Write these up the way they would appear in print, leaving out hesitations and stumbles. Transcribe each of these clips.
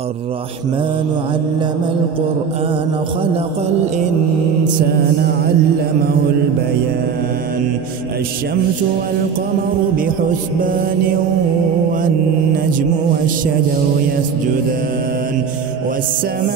الرحمن علم القرآن خلق الإنسان علمه البيان. الشمس والقمر بحسبان والنجم والشجر يسجدان. والسماء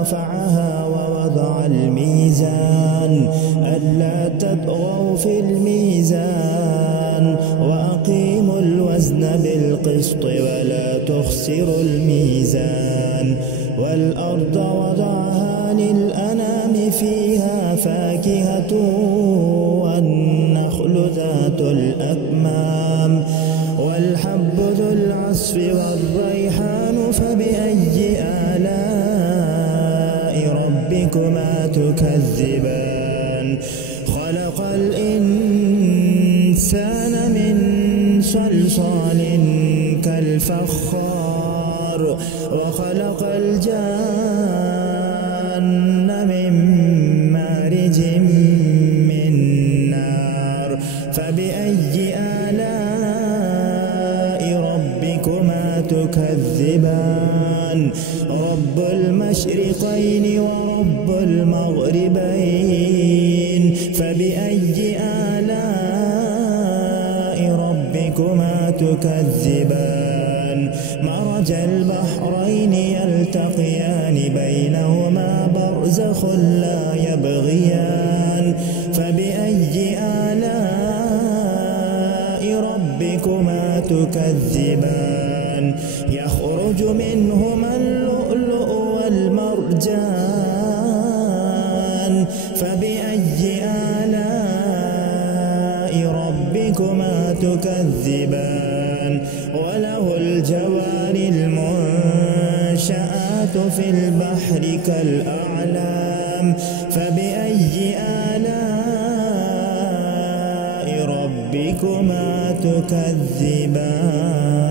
رفعها ووضع الميزان ألا تطغوا في الميزان وأقيموا الوزن بالقسط ولا تخسروا الميزان. والأرض وضعها للأنام فيها فاكهة والنخل ذات الأكمام والحب ذو العصف والريحان فبأي آلاء ربكما تكذبان. خلق الإنسان من صلصال كالفخار وخلق الجان من مارج من نار فبأي آلاء ربكما تكذبان. رب المشرقين ورب المغربين فبأي آلاء ربكما تكذبان. مرج البحرين يلتقيان بينهما برزخ لا يبغيان فبأي آلاء ربكما تكذبان. يخرج منهما اللؤلؤ والمرجان فبأي آلاء ربكما تكذبان. وله الجوار المنشآت في البحر كالأعلام فبأي آلاء ربكما تكذبان.